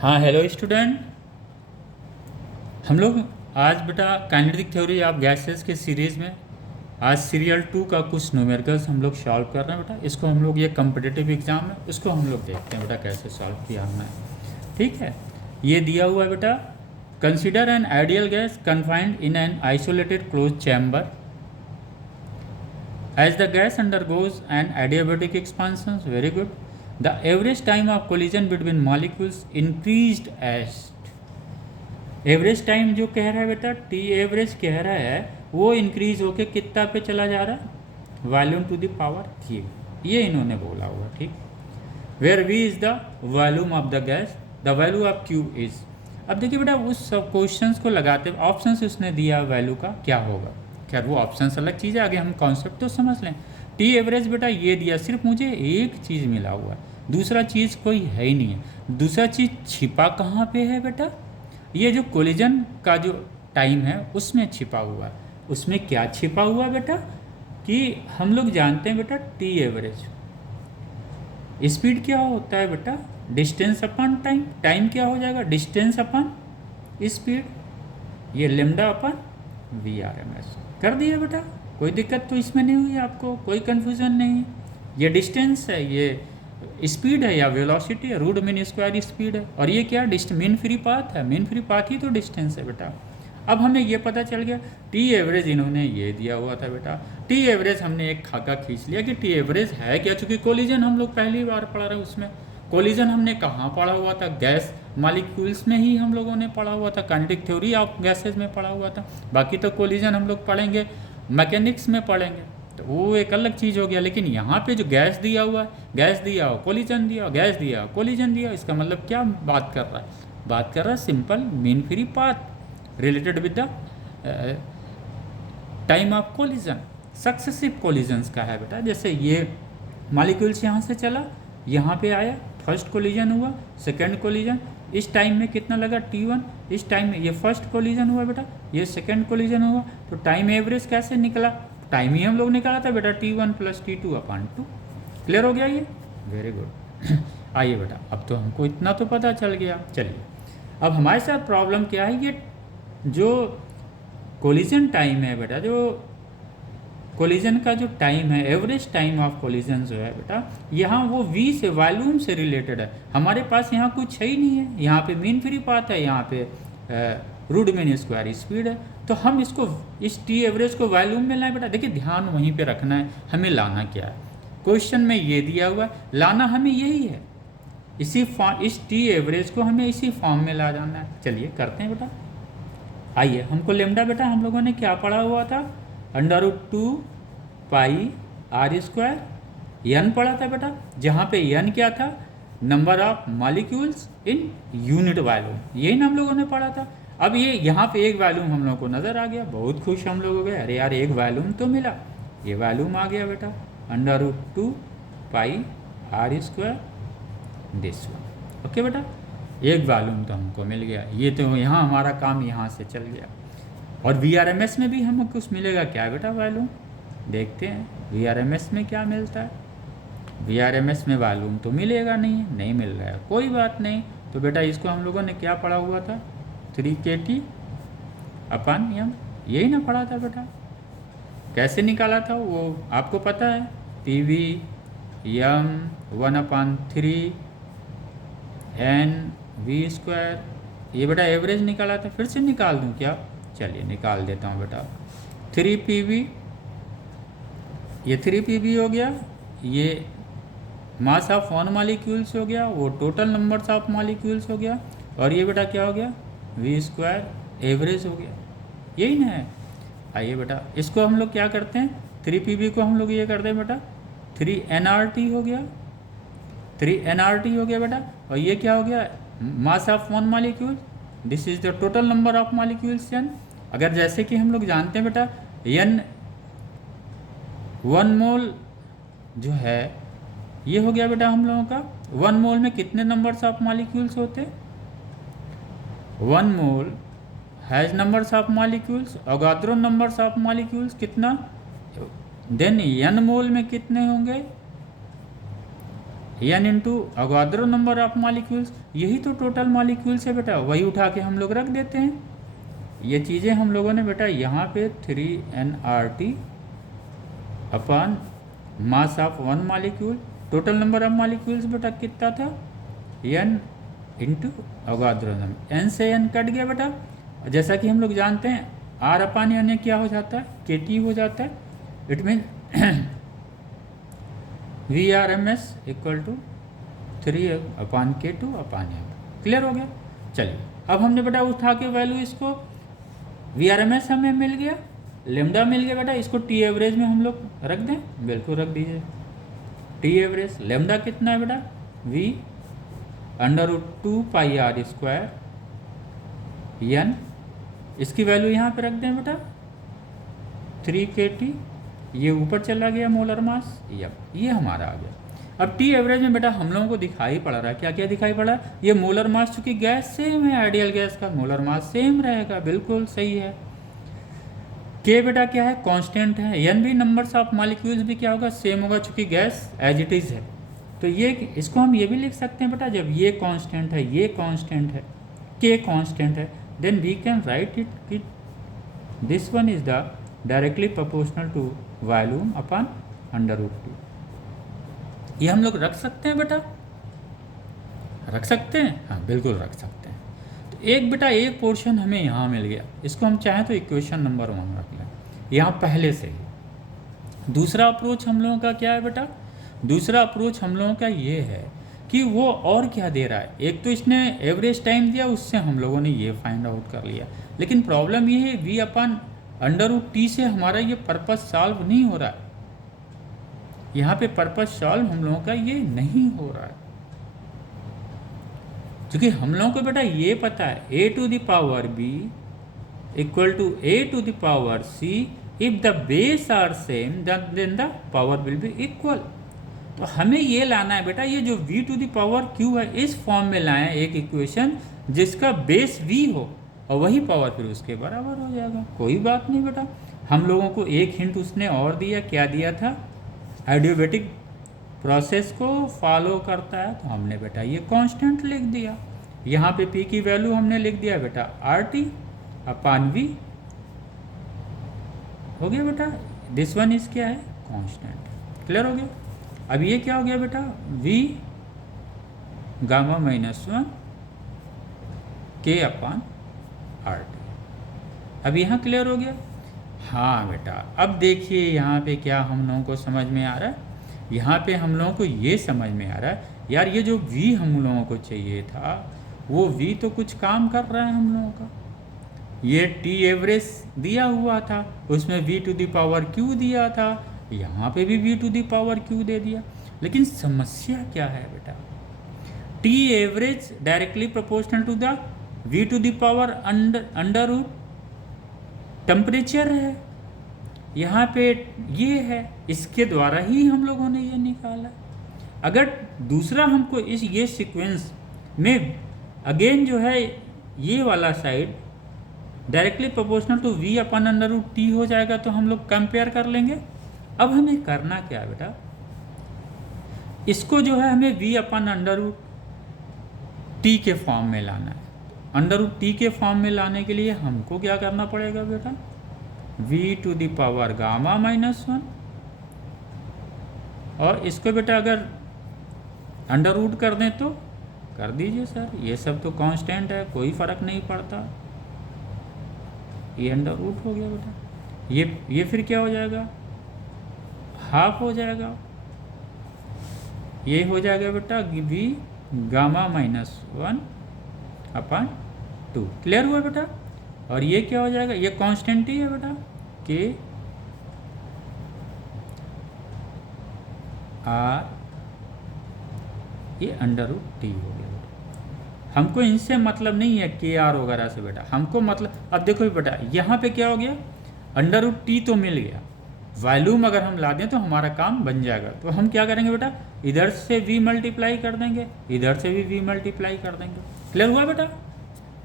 हाँ, hello student. हम लोग आज बेटा काइनेटिक थ्योरी ऑफ गैसेस के सीरीज़ में आज सीरियल 2 का कुछ न्यूमेरिकल्स हम लोग सॉल्व कर रहे हैं बेटा। इसको हम लोग, ये कम्पिटिटिव एग्जाम है, उसको हम लोग देखते हैं बेटा कैसे सॉल्व किया हमने। ठीक है, ये दिया हुआ है बेटा, consider N ideal gas confined in an isolated close chamber as the gas undergoes an adiabatic expansion. Very good. The average time of collision between molecules increased as, average time जो कह रहा है बेटा, टी एवरेज कह रहा है, वो increase होके कितना पे चला जा रहा है, volume to the power q, ये इन्होंने बोला हुआ। ठीक, where we is the volume of the gas, the value of q is. अब देखिए बेटा, उस सब क्वेश्चंस को लगाते ऑप्शन उसने दिया वैल्यू का क्या होगा। खैर वो ऑप्शन अलग चीज़ है, आगे हम कॉन्सेप्ट तो समझ लें। टी एवरेज बेटा ये दिया, सिर्फ मुझे एक चीज़ मिला हुआ है, दूसरा चीज़ कोई है ही नहीं है। दूसरा चीज़ छिपा कहाँ पे है बेटा, ये जो कोलिजन का जो टाइम है उसमें छिपा हुआ है। उसमें क्या छिपा हुआ है बेटा, कि हम लोग जानते हैं बेटा टी एवरेज स्पीड क्या होता है बेटा, डिस्टेंस अपॉन टाइम। टाइम क्या हो जाएगा, डिस्टेंस अपॉन स्पीड, ये लेमडा अपॉन VRMS कर दिया बेटा। कोई दिक्कत तो इसमें नहीं हुई आपको, कोई कन्फ्यूज़न नहीं है। ये डिस्टेंस है, ये स्पीड है या वेलोसिटी है, रूट मीन स्क्वायर स्पीड है, और ये क्या मीन फ्री पाथ है, मीन फ्री पाथ ही तो डिस्टेंस है बेटा। अब हमें ये पता चल गया, टी एवरेज इन्होंने ये दिया हुआ था बेटा। टी एवरेज हमने एक खाका खींच लिया कि टी एवरेज है क्या, चूँकि कोलिजन हम लोग पहली बार पढ़ा रहे हैं। उसमें कोलिजन हमने कहाँ पढ़ा हुआ था, गैस मॉलिक्यूल्स में ही हम लोगों ने पढ़ा हुआ था, काइनेटिक थ्योरी ऑफ गैसेज में पढ़ा हुआ था। बाकी तो कोलिजन हम लोग पढ़ेंगे मैकेनिक्स में पढ़ेंगे, तो वो एक अलग चीज़ हो गया। लेकिन यहाँ पे जो गैस दिया हुआ है, गैस दिया हो, कोलिजन दिया हो, गैस दिया हो, कोलिजन दिया हो, इसका मतलब क्या बात कर रहा है, बात कर रहा है simple mean free path related with the time of collision. Successive collisions का है बेटा, जैसे ये मॉलिक्यूल्स यहाँ से चला, यहाँ पे आया, फर्स्ट कोलिजन हुआ, सेकंड कोलिजन, इस टाइम में कितना लगा T1, इस टाइम में ये फर्स्ट कोलिजन हुआ बेटा, ये सेकंड कोलिजन हुआ, तो टाइम एवरेज कैसे निकला, टाइम ही हम लोग निकाला था बेटा, T1 + T2 अपॉन 2। क्लियर हो गया ये, वेरी गुड। आइए बेटा, अब तो हमको इतना तो पता चल गया। चलिए, अब हमारे साथ प्रॉब्लम क्या है, ये जो कोलिजन टाइम है बेटा, जो कोलिजन का जो टाइम है, एवरेज टाइम ऑफ कोलिजन जो है बेटा, यहाँ वो V से, वॉल्यूम से रिलेटेड है। हमारे पास यहाँ कुछ है ही नहीं है, यहाँ पे मीन फ्री पाथ है, यहाँ पे रूट मीन स्क्वायर स्पीड है। तो हम इसको, इस टी एवरेज को वॉल्यूम में लाएं बेटा। देखिए ध्यान वहीं पे रखना है, हमें लाना क्या है, क्वेश्चन में ये दिया हुआ है, लाना हमें यही है, इसी फॉर्म, इस टी एवरेज को हमें इसी फॉर्म में ला जाना है। चलिए करते हैं बेटा। आइए, हमको लेमडा बेटा हम लोगों ने क्या पढ़ा हुआ था, √2 पाई r² n पढ़ा था बेटा, जहाँ पे n क्या था, number of molecules in unit volume, यही ना हम लोगों ने पढ़ा था। अब ये यहाँ पे एक वॉल्यूम हम लोगों को नज़र आ गया, बहुत खुश हम लोग हो गए, अरे यार एक वॉल्यूम तो मिला, ये वॉल्यूम आ गया बेटा, √2 पाई r² दिस वन। ओके बेटा, एक वॉल्यूम तो हमको मिल गया, ये तो यहाँ हमारा काम यहाँ से चल गया। और VRMS में भी हमें कुछ मिलेगा क्या बेटा, वॉल्यूम देखते हैं VRMS में क्या मिलता है। VRMS में वॉल्यूम तो मिलेगा नहीं, नहीं मिल रहा है, कोई बात नहीं। तो बेटा इसको हम लोगों ने क्या पढ़ा हुआ था, 3kT अपॉन m, यही ना पढ़ा था बेटा। कैसे निकाला था वो आपको पता है, PV m 1/3 NV², ये बेटा एवरेज निकाला था। फिर से निकाल दूं क्या, चलिए निकाल देता हूँ बेटा। 3PV, ये 3PV हो गया, ये मास ऑफ वन मॉलिक्यूल्स हो गया, वो टोटल नंबर्स ऑफ मॉलिक्यूल्स हो गया, और ये बेटा क्या हो गया, V² एवरेज हो गया, यही ना है। आइए बेटा, इसको हम लोग क्या करते हैं, 3PV को हम लोग ये करते हैं बेटा, 3nRT हो गया, 3nRT हो गया बेटा, और ये क्या हो गया, mass of one molecule, this is the total number of molecules n। अगर जैसे कि हम लोग जानते हैं बेटा, n 1 मोल जो है, ये हो गया बेटा हम लोगों का, 1 मोल में कितने नंबर्स ऑफ मॉलिक्यूल्स होते, 1 mole has numbers of molecules, Avogadro numbers of molecules कितना, देन n मोल में कितने होंगे, n into Avogadro number of molecules, यही तो टोटल मॉलिक्यूल्स है बेटा, वही उठा के हम लोग रख देते हैं। ये चीज़ें हम लोगों ने बेटा यहाँ पे 3nRT upon mass of one molecule, total number of molecules बेटा कितना था n into Avogadro number, n से n कट गया बेटा। जैसा कि हम लोग जानते हैं R अपॉन n क्या हो जाता है, KT हो जाता है। It mean VRMS equal to 3/K2 upon m। Clear हो गया। चलिए अब हमने बेटा उठा के वैल्यू इसको VRMS हमें मिल गया, लेमडा मिल गया बेटा, इसको टी एवरेज में हम लोग रख दें, बिल्कुल रख दीजिए। टी एवरेज लेमडा कितना है बेटा, V√2πr² n, इसकी वैल्यू यहाँ पे रख दें बेटा 3kT, ये ऊपर चला गया मोलर मास, ये हमारा आ गया। अब टी एवरेज में बेटा हम लोगों को दिखाई पड़ रहा है, क्या क्या दिखाई पड़ रहा है, ये मोलर मास चूंकि गैस सेम है, आइडियल गैस का मोलर मास सेम रहेगा, बिल्कुल सही है। के बेटा क्या है, कांस्टेंट है, एन भी नंबर्स ऑफ मॉलिक्यूल्स भी क्या होगा, सेम होगा, चूंकि गैस एज इट इज है। तो ये इसको हम ये भी लिख सकते हैं बेटा, जब ये कांस्टेंट है, ये कांस्टेंट है, के कांस्टेंट है, then we can write it कि this one is the directly proportional to volume upon √2। ये हम लोग रख सकते हैं बेटा, रख सकते हैं, हाँ बिल्कुल रख सकते हैं। तो एक बेटा एक पोर्शन हमें यहाँ मिल गया, इसको हम चाहें तो इक्वेशन नंबर 1 रख लें यहाँ पहले से ही। दूसरा अप्रोच हम लोगों का क्या है बेटा, दूसरा अप्रोच हम लोगों का ये है कि वो और क्या दे रहा है। एक तो इसने एवरेज टाइम दिया, उससे हम लोगों ने ये फाइंड आउट कर लिया, लेकिन प्रॉब्लम ये है V/√T से हमारा ये पर्पस सॉल्व नहीं हो रहा है। यहाँ पे पर्पस सॉल्व हम लोगों का ये नहीं हो रहा है, क्योंकि हम लोगों को बेटा ये पता है a⁴ equal to a⁴c, if the base are same then the power will be equal. तो हमें ये लाना है बेटा, ये जो v⁴ है इस फॉर्म में लाएं एक इक्वेशन जिसका बेस v हो और वही पावर फिर उसके बराबर हो जाएगा। कोई बात नहीं बेटा, हम लोगों को एक हिंट उसने और दिया, क्या दिया था, एडियोबैटिक प्रोसेस को फॉलो करता है, तो हमने बेटा ये कांस्टेंट लिख दिया। यहाँ पे P की वैल्यू हमने लिख दिया बेटा RT अपॉन V, हो गया बेटा। दिस वन इज क्या है, कांस्टेंट। क्लियर हो गया। अब ये क्या हो गया बेटा, V⁻⁻1 K अपॉन RT। अब यहाँ क्लियर हो गया। हाँ बेटा, अब देखिए यहाँ पे क्या हम लोगों को समझ में आ रहा है, यहाँ पे हम लोगों को ये समझ में आ रहा है यार, ये जो V हम लोगों को चाहिए था वो V तो कुछ काम कर रहा है हम लोगों का। ये टी एवरेज दिया हुआ था, उसमें V⁴Q दिया था, यहाँ पे भी V⁴Q दे दिया। लेकिन समस्या क्या है बेटा, T average directly proportional to the V⁴ temperature है, यहाँ पे ये है, इसके द्वारा ही हम लोगों ने ये निकाला। अगर दूसरा हमको इस ये सीक्वेंस में अगेन जो है ये वाला side directly proportional to V/√T हो जाएगा, तो हम लोग कंपेयर कर लेंगे। अब हमें करना क्या है बेटा, इसको जो है हमें V/√T के फॉर्म में लाना है। √T के फॉर्म में लाने के लिए हमको क्या करना पड़ेगा बेटा, V⁻⁻1, और इसको बेटा अगर अंडर रूट कर दें तो कर दीजिए सर, ये सब तो कांस्टेंट है, कोई फर्क नहीं पड़ता। ये अंडर रूट हो गया बेटा, ये फिर क्या हो जाएगा, हाफ हो जाएगा, ये हो जाएगा बेटा V⁻⁻1/2। क्लियर हुआ बेटा। और ये क्या हो जाएगा, ये कांस्टेंट ही है बेटा, के आर, ये √T हो गया बेटा। हमको इनसे मतलब नहीं है के आर वगैरह से बेटा, हमको मतलब, अब देखो बेटा यहाँ पे क्या हो गया, √T तो मिल गया, वॉल्यूम अगर हम ला दें तो हमारा काम बन जाएगा। तो हम क्या करेंगे बेटा, इधर से V मल्टीप्लाई कर देंगे, इधर से भी V मल्टीप्लाई कर देंगे। क्लियर हुआ बेटा।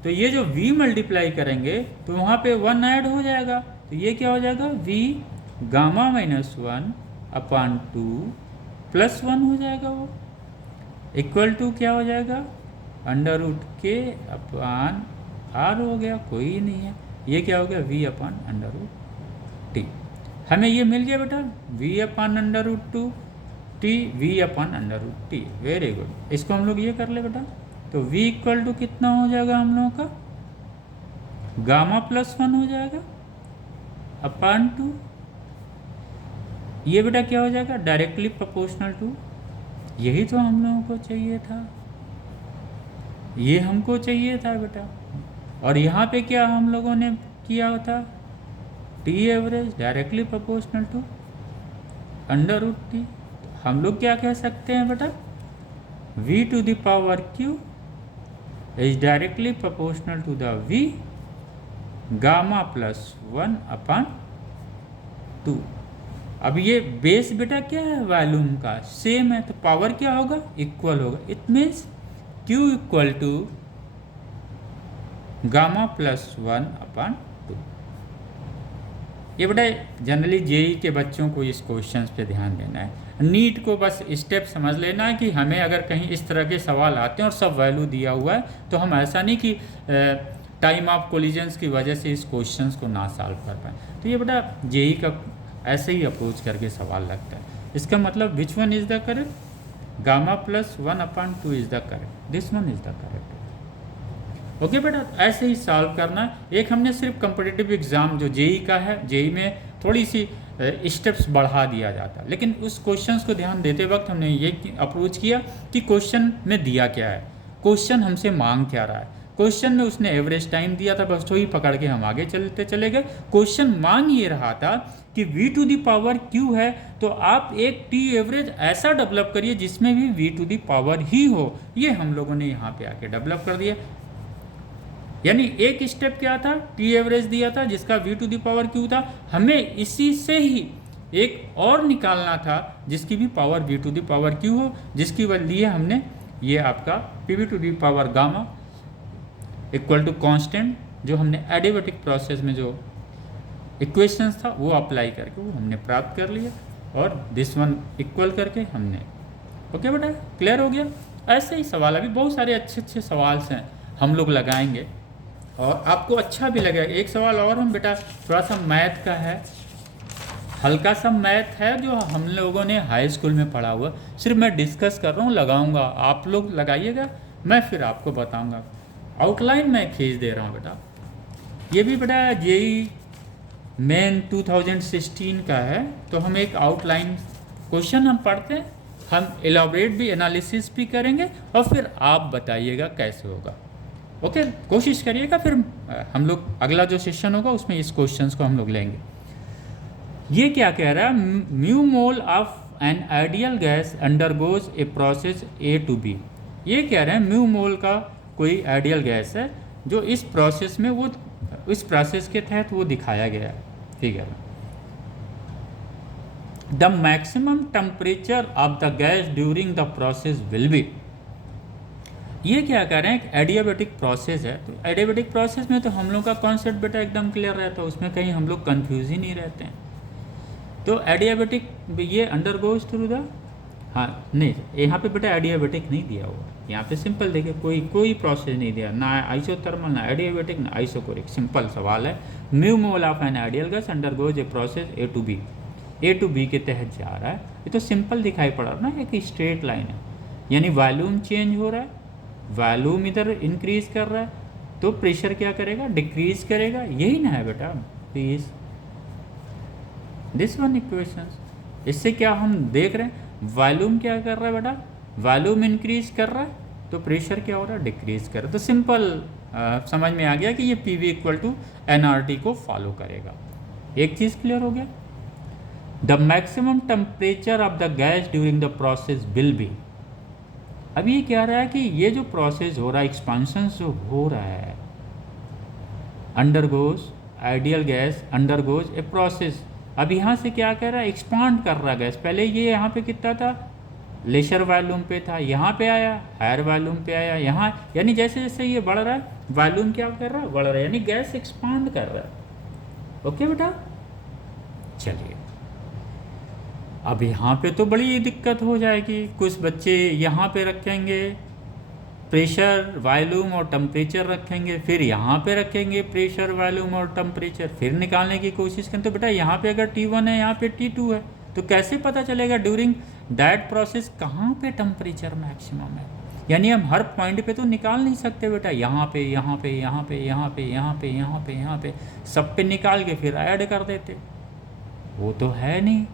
तो ये जो V मल्टीप्लाई करेंगे तो वहाँ पे 1 ऐड हो जाएगा, तो ये क्या हो जाएगा, V⁻⁻1/2 +1 हो जाएगा वो। इक्वल टू क्या हो जाएगा, अंडर रूट के अपान आर हो गया, कोई नहीं है, ये क्या हो गया v upon under root T. हमें ये मिल गया बेटा v upon under root two T, v upon under root T, very good. इसको हम लोग ये कर ले बेटा, तो v इक्वल टू कितना हो जाएगा हम लोगों का, गामा प्लस 1 हो जाएगा अपान टू, ये बेटा क्या हो जाएगा, डायरेक्टली प्रोपोर्शनल टू। यही तो हम लोगों को चाहिए था, ये हमको चाहिए था बेटा। और यहाँ पे क्या हम लोगों ने किया था, T average directly proportional to under root T. हम लोग क्या कह सकते हैं बेटा, v to the power q is directly proportional to the v gamma plus 1 upon 2। अब ये बेस बेटा क्या है, वॉल्यूम का सेम है, तो पावर क्या होगा, इक्वल होगा। It means q equal to gamma plus 1 upon 2। ये बेटा जनरली जेई के बच्चों को इस क्वेश्चन पे ध्यान देना है, नीट को बस स्टेप समझ लेना है कि हमें अगर कहीं इस तरह के सवाल आते हैं और सब वैल्यू दिया हुआ है, तो हम ऐसा नहीं कि टाइम ऑफ कोलिजन्स की वजह से इस क्वेश्चंस को ना सॉल्व कर पाए। तो ये बेटा जेई का ऐसे ही अप्रोच करके सवाल लगता है। इसका मतलब which one is the correct, gamma plus 1 upon 2 is the correct, this one is the correct. Okay बेटा, ऐसे ही सॉल्व करना है। एक हमने सिर्फ कॉम्पिटिटिव एग्जाम जो जेई का है, जेई में थोड़ी सी स्टेप्स बढ़ा दिया जाता है, लेकिन उस क्वेश्चंस को ध्यान देते वक्त हमने ये अप्रोच किया कि क्वेश्चन में दिया क्या है, क्वेश्चन हमसे मांग क्या रहा है। क्वेश्चन में उसने एवरेज टाइम दिया था, बस वही पकड़ के हम आगे चले गए। क्वेश्चन मांग ये रहा था कि v to the power q है, तो आप एक t एवरेज ऐसा डेवलप करिए जिसमें भी v टू दी पावर ही हो। ये हम लोगों ने यहाँ पे आके डेवलप कर दिया। यानी एक स्टेप क्या था, टी एवरेज दिया था जिसका v to the power q था, हमें इसी से ही एक और निकालना था जिसकी भी power v to the power q हो, जिसकी लिए हमने ये आपका pv to the power gamma equal to constant, जो हमने एडियाबेटिक प्रोसेस में जो इक्वेशंस था वो अप्लाई करके वो हमने प्राप्त कर लिया, और दिस वन इक्वल करके हमने, ओके बेटा क्लियर हो गया। ऐसे ही सवाल अभी बहुत सारे अच्छे अच्छे सवाल हैं हम लोग लगाएंगे और आपको अच्छा भी लगेगा। एक सवाल और हम बेटा थोड़ा सा मैथ का है, हल्का सा मैथ है जो हम लोगों ने हाई स्कूल में पढ़ा हुआ, सिर्फ मैं डिस्कस कर रहा हूँ, लगाऊंगा, आप लोग लगाइएगा, मैं फिर आपको बताऊंगा। आउटलाइन मैं खींच दे रहा हूँ बेटा, ये भी बेटा जेई मेन 2016 का है, तो हम एक आउटलाइन क्वेश्चन हम पढ़ते हैं, हम एलाबोरेट भी एनालिसिस भी करेंगे और फिर आप बताइएगा कैसे होगा। ओके कोशिश करिएगा, फिर हम लोग अगला जो सेशन होगा उसमें इस क्वेश्चंस को हम लोग लेंगे। ये क्या कह रहा है, mu mole of an ideal gas undergoes a process A to B. ये कह रहे हैं म्यू मोल का कोई आइडियल गैस है जो इस प्रोसेस में, वो इस प्रोसेस के तहत वो दिखाया गया है फिगर में। The maximum temperature of the gas during the process will B. ये क्या कह रहे हैं, एक एडियाबेटिक प्रोसेस है, तो एडियाबेटिक प्रोसेस में तो हम लोग का कॉन्सेप्ट बेटा एकदम क्लियर रहता है, उसमें कहीं हम लोग कंफ्यूज ही नहीं रहते हैं। तो एडियाबेटिक ये अंडरगोज थ्रू द, हाँ नहीं यहाँ पे बेटा एडियाबेटिक नहीं दिया हुआ, यहाँ पे सिंपल देखिए कोई प्रोसेस नहीं दिया, ना आइसोथर्मल ना एडियाबेटिक ना आइसोकोरिक, सिंपल सवाल है। Mu mole of an ideal gas undergoes a process A to B के तहत जा रहा है। ये तो सिंपल दिखाई पड़ रहा है ना, एक स्ट्रेट लाइन है, यानी वॉल्यूम चेंज हो रहा है, वॉल्यूम इधर इंक्रीज कर रहा है, तो प्रेशर क्या करेगा, डिक्रीज करेगा, यही ना है बेटा प्लीज दिस वन इक्वेशन। इससे क्या हम देख रहे हैं, वॉल्यूम क्या कर रहा है बेटा, वॉल्यूम इंक्रीज कर रहा है, तो प्रेशर क्या हो रहा है, डिक्रीज कर रहा है। तो सिंपल समझ में आ गया कि ये P V equal to nRT को फॉलो करेगा। एक चीज़ क्लियर हो गया, the maximum temperature of the gas during the process will be. अब ये कह रहा है कि ये जो प्रोसेस हो रहा है, एक्सपांशन जो हो रहा है, undergoes ideal gas undergoes a process. अब यहाँ से क्या कर रहा है, एक्सपांड कर रहा है गैस। पहले ये यहाँ पे कितना था, लेशर वॉल्यूम पे था, यहाँ पे आया हायर वॉल्यूम पे आया, यहाँ यानी जैसे जैसे ये बढ़ रहा है वॉल्यूम क्या कर रहा है, बढ़ रहा है, यानी गैस एक्सपांड कर रहा है। ओके बेटा चलिए अब यहाँ पे तो बड़ी दिक्कत हो जाएगी, कुछ बच्चे यहाँ पे रखेंगे प्रेशर वॉल्यूम और टेम्परेचर रखेंगे, फिर यहाँ पे रखेंगे प्रेशर वॉल्यूम और टेम्परेचर, फिर निकालने की कोशिश करें। तो बेटा यहाँ पे अगर T1 है, यहाँ पे T2 है, तो कैसे पता चलेगा ड्यूरिंग दैट प्रोसेस कहाँ पे टेम्परेचर मैक्सिमम है? यानी हम हर पॉइंट पे तो निकाल नहीं सकते बेटा, यहाँ पे यहाँ पे यहाँ पे यहाँ पे यहाँ पे यहाँ पे यहाँ पे सब पे निकाल के फिर ऐड कर देते, वो तो है नहीं,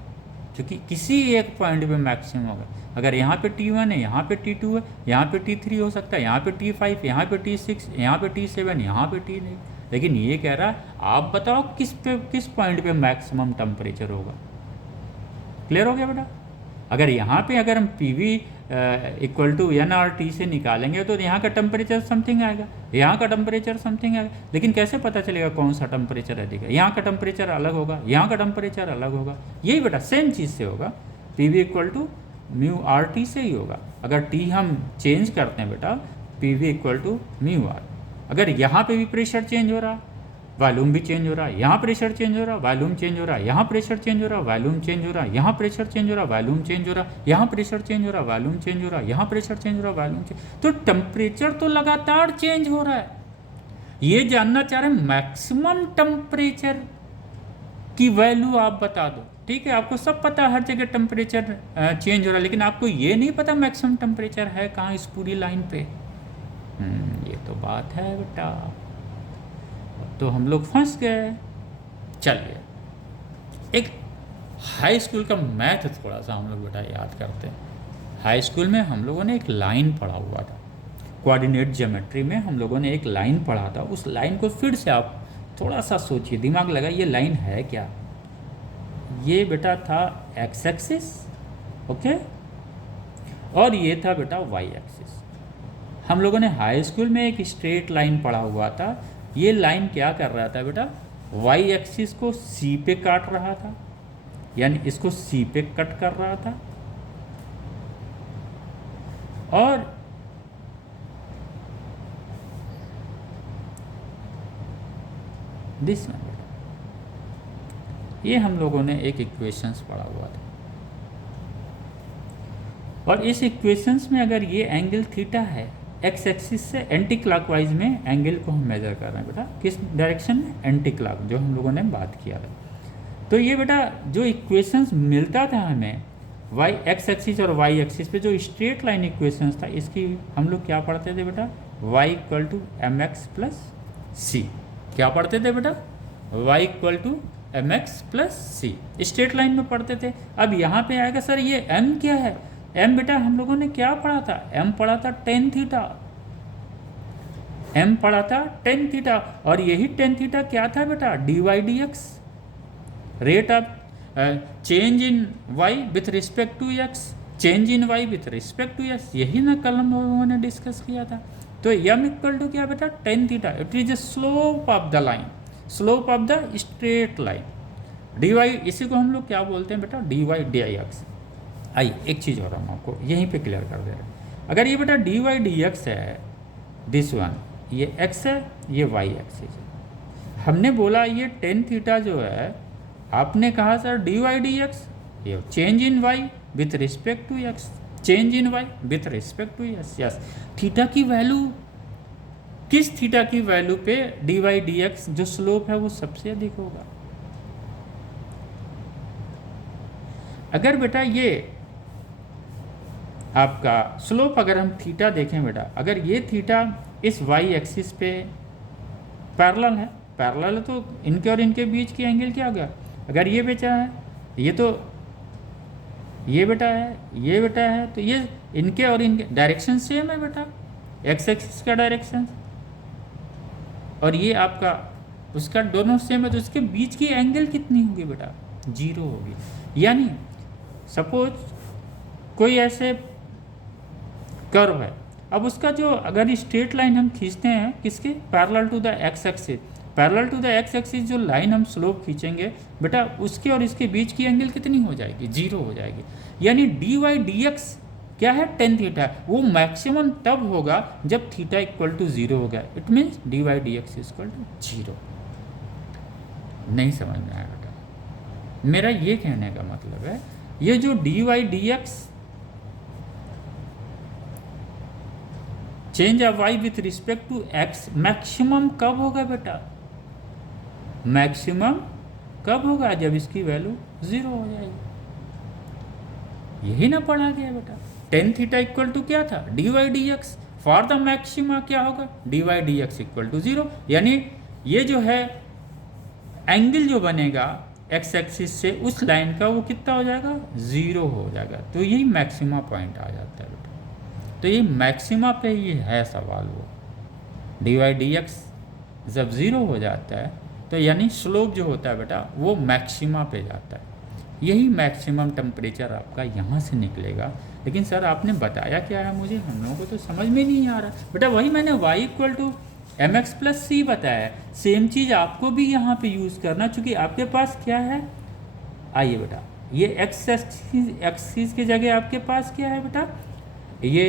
क्योंकि किसी एक पॉइंट पे मैक्सिमम होगा। अगर यहाँ पे T1 है, यहाँ पे T2 है, यहाँ पे T3 हो सकता है, यहाँ पे T5, यहाँ पे T6, यहाँ पे T7, यहाँ पे T9, लेकिन ये कह रहा है आप बताओ किस पॉइंट पे मैक्सिमम टेम्परेचर होगा। क्लियर हो गया बेटा? अगर यहाँ पे अगर हम PV इक्वल टू nRT से निकालेंगे तो यहाँ का टेम्परेचर समथिंग आएगा, यहाँ का टेम्परेचर समथिंग आएगा, लेकिन कैसे पता चलेगा कौन सा टेम्परेचर अधिक है? यहाँ का टेम्परेचर अलग होगा, यहाँ का टेम्परेचर अलग होगा। यही बेटा सेम चीज़ से होगा, PV equal to mu RT से ही होगा। अगर T हम चेंज करते हैं बेटा, PV equal to mu R। अगर यहाँ पे भी प्रेशर चेंज हो रहा, वॉल्यूम भी चेंज हो रहा है, यहाँ प्रेशर चेंज हो रहा, वॉल्यूम चेंज हो रहा, यहाँ प्रेशर चेंज हो रहा, वॉल्यूम चेंज हो रहा, यहाँ प्रेशर चेंज हो रहा, वॉल्यूम चेंज हो रहा, यहाँ प्रेशर चेंज हो रहा, वॉल्यूम चेंज हो रहा, यहाँ प्रेशर चेंज हो रहा, वॉल्यूम चेंज, तो टेम्परेचर तो लगातार चेंज हो रहा है। ये जानना चाह रहे हैं मैक्सिमम टेम्परेचर की वैल्यू आप बता दो, ठीक है? आपको सब पता है हर जगह टेम्परेचर चेंज हो रहा है, लेकिन आपको ये नहीं पता मैक्सिमम टेम्परेचर है कहाँ इस पूरी लाइन पे। ये तो बात है बेटा, तो हम लोग फंस गए। चलिए एक हाई स्कूल का मैथ थोड़ा सा हम लोग बेटा याद करते हैं। हाई स्कूल में हम लोगों ने एक लाइन पढ़ा हुआ था, कोऑर्डिनेट ज्योमेट्री में हम लोगों ने एक लाइन पढ़ा था। उस लाइन को फिर से आप थोड़ा सा सोचिए, दिमाग लगाइए, ये लाइन है क्या? ये बेटा था एक्स एक्सिस, ओके, और ये था बेटा वाई एक्सिस। हम लोगों ने हाई स्कूल में एक स्ट्रेट लाइन पढ़ा हुआ था। ये लाइन क्या कर रहा था बेटा? वाई एक्सिस को सी पे काट रहा था, यानी इसको सी पे कट कर रहा था, और दिस ये हम लोगों ने एक इक्वेशंस पढ़ा हुआ था, और इस इक्वेशंस में अगर ये एंगल थीटा है, एक्स एक्सिस से एंटी क्लॉकवाइज में एंगल को हम मेजर कर रहे हैं बेटा, किस डायरेक्शन में? एंटी क्लॉक, जो हम लोगों ने बात किया था। तो ये बेटा जो इक्वेशंस मिलता था हमें वाई एक्स एक्सिस और वाई एक्सिस पे जो स्ट्रेट लाइन इक्वेशंस था, इसकी हम लोग क्या पढ़ते थे बेटा? Y equal to M X plus C. क्या पढ़ते थे बेटा? Y equal to M X plus C, straight line में पढ़ते थे। अब यहाँ पे आएगा सर ये एम क्या है? एम बेटा हम लोगों ने क्या पढ़ा था? एम पढ़ा था टेन थीटा, एम पढ़ा था टेन थीटा, और यही टेन थीटा क्या था बेटा? D Y D x, rate of change in Y with respect to x, change in Y with respect to x, यही ना कल हम लोगों ने डिस्कस किया था। तो एम इक्वल टू क्या बेटा? Tan theta, it is the slope of the line, slope of the straight line. D y, इसी को हम लोग क्या बोलते हैं बेटा? डी वाई डी आई एक्स। आइए एक चीज़ और हम आपको यहीं पे क्लियर कर दे रहे हैं। अगर ये बेटा डी वाई डी एक्स है, दिस वन, ये एक्स है, ये वाई एक्सिस है। हमने बोला ये टेन थीटा जो है, आपने कहा sir D Y D X, ये change in Y with respect to x, change in Y with respect to X. Yes, theta की वैल्यू, किस थीटा की वैल्यू पे डी वाई डी एक्स जो स्लोप है वो सबसे अधिक होगा? अगर बेटा ये आपका स्लोप, अगर हम थीटा देखें बेटा, अगर ये थीटा इस वाई एक्सिस पे पैरेलल है, पैरेलल है, तो इनके और इनके बीच की एंगल क्या होगा? अगर ये बेटा है, ये तो ये बेटा है, ये बेटा है, तो ये इनके और इनके डायरेक्शन सेम है बेटा, एक्स एक्सिस का डायरेक्शन, और ये आपका उसका दोनों सेम है, तो इसके बीच की एंगल कितनी होगी बेटा? जीरो होगी। यानी सपोज कोई ऐसे कर्व है, अब उसका जो अगर स्ट्रेट लाइन हम खींचते हैं किसके? Parallel to the x axis, parallel to the x axis जो लाइन हम स्लोप खींचेंगे बेटा, उसके और इसके बीच की एंगल कितनी हो जाएगी? जीरो हो जाएगी। यानी डी वाई डी एक्स क्या है? टेन थीटा, वो मैक्सिमम तब होगा जब थीटा इक्वल टू जीरो हो गया। It means d Y D x equal to zero. नहीं समझ में आया बेटा? मेरा ये कहने का मतलब है, ये जो dy dx change of y with respect to x maximum कब होगा बेटा? मैक्सिमम कब होगा? जब इसकी वैल्यू 0 हो जाएगी। यही ना पढ़ा गया बेटा। tan थीटा इक्वल टू क्या था? dy dx। For the maxima क्या होगा? dy dx equal to 0। यानी ये जो है एंगल जो बनेगा x एक्सिस से उस लाइन का, वो कितना हो जाएगा? 0 हो जाएगा। तो यही मैक्सिमा पॉइंट आ जाता है बेटा। तो ये मैक्सिमा पे ये है सवाल। वो dy dx जब 0 हो जाता है तो यानी स्लोप जो होता है बेटा वो मैक्सिमा पे जाता है। यही मैक्सिमम टेम्परेचर आपका यहाँ से निकलेगा। लेकिन सर आपने बताया क्या है मुझे? हम लोगों को तो समझ में नहीं आ रहा बेटा। वही मैंने y equal to M X plus C बताया। सेम चीज़ आपको भी यहाँ पे यूज़ करना, चूँकि आपके पास क्या है? आइए बेटा, ये एक्स एक्सिस की जगह आपके पास क्या है बेटा? ये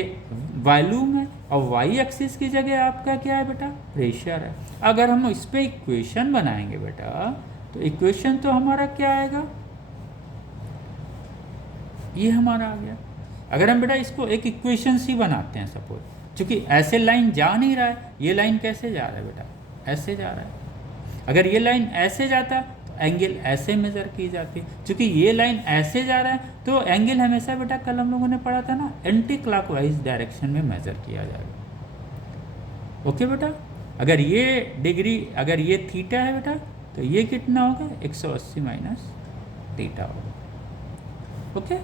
वॉल्यूम है, और वाई एक्सिस की जगह आपका क्या है बेटा? प्रेशर है। अगर हम इस पर इक्वेशन बनाएंगे बेटा, तो इक्वेशन तो हमारा क्या आएगा? ये हमारा आ गया। अगर हम बेटा इसको एक इक्वेशन सी बनाते हैं सपोज, चूँकि ऐसे लाइन जा नहीं रहा है, ये लाइन कैसे जा रहा है बेटा? ऐसे जा रहा है। अगर ये लाइन ऐसे जाता तो एंगल ऐसे मेज़र की जाती। चूँकि ये लाइन ऐसे जा रहा है तो एंगल हमेशा बेटा, कल हम लोगों ने पढ़ा था ना, एंटी क्लॉकवाइज डायरेक्शन में मेज़र किया जाएगा। ओके बेटा। अगर ये डिग्री, अगर ये थीटा है बेटा, तो ये कितना होगा? 180 माइनस थीटा होगा। ओके।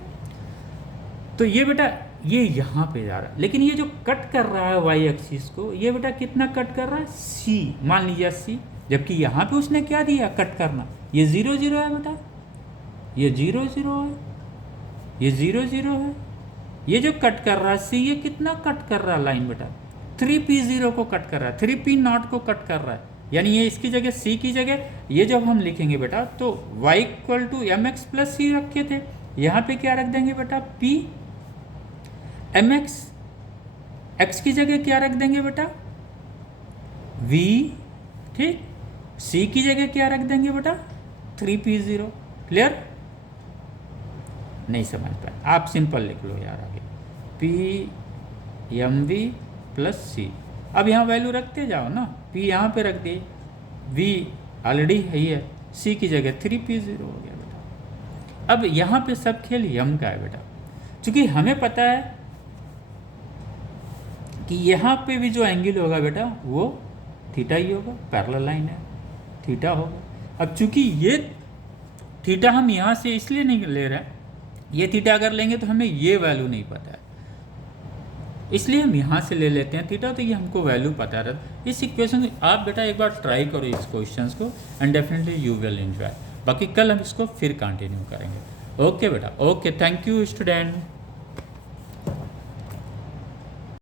तो ये बेटा ये यहाँ पे जा रहा है, लेकिन ये जो कट कर रहा है वाई एक्सिस को, ये बेटा कितना कट कर रहा है? सी, मान लीजिए सी। जबकि यहाँ पे उसने क्या दिया कट करना? ये 0 0 है बेटा, ये 0 0 है, ये 0 0 है। ये जो कट कर रहा है सी, ये कितना कट कर रहा है लाइन बेटा? 3p0 को कट कर रहा है, 3p0 को कट कर रहा है। यानी ये इसकी जगह सी की जगह ये जब हम लिखेंगे बेटा, तो y equal to M X plus C रखे थे, यहाँ पे क्या रख देंगे बेटा? p एम एक्स, एक्स की जगह क्या रख देंगे बेटा? v, ठीक। c की जगह क्या रख देंगे बेटा? 3p0। क्लियर? नहीं समझ पाए आप, सिंपल लिख लो यार आगे, p एम वी प्लस सी। अब यहाँ वैल्यू रखते जाओ ना, p यहाँ पे रख दिए, v ऑलरेडी है ही है, c की जगह 3p0 हो गया बेटा। अब यहाँ पे सब खेल यम का है बेटा, क्योंकि हमें पता है कि यहाँ पे भी जो एंगल होगा बेटा वो थीटा ही होगा, पैरेलल लाइन है, थीटा होगा। अब चूंकि ये थीटा हम यहाँ से इसलिए नहीं ले रहे हैं, ये थीटा अगर लेंगे तो हमें ये वैल्यू नहीं पता है, इसलिए हम यहाँ से ले लेते हैं थीटा, तो ये हमको वैल्यू पता रहता। इस इक्वेशन को आप बेटा एक बार ट्राई करो इस क्वेश्चंस को, and definitely you will enjoy. बाकी कल हम इसको फिर कंटिन्यू करेंगे। ओके बेटा, ओके, थैंक यू स्टूडेंट।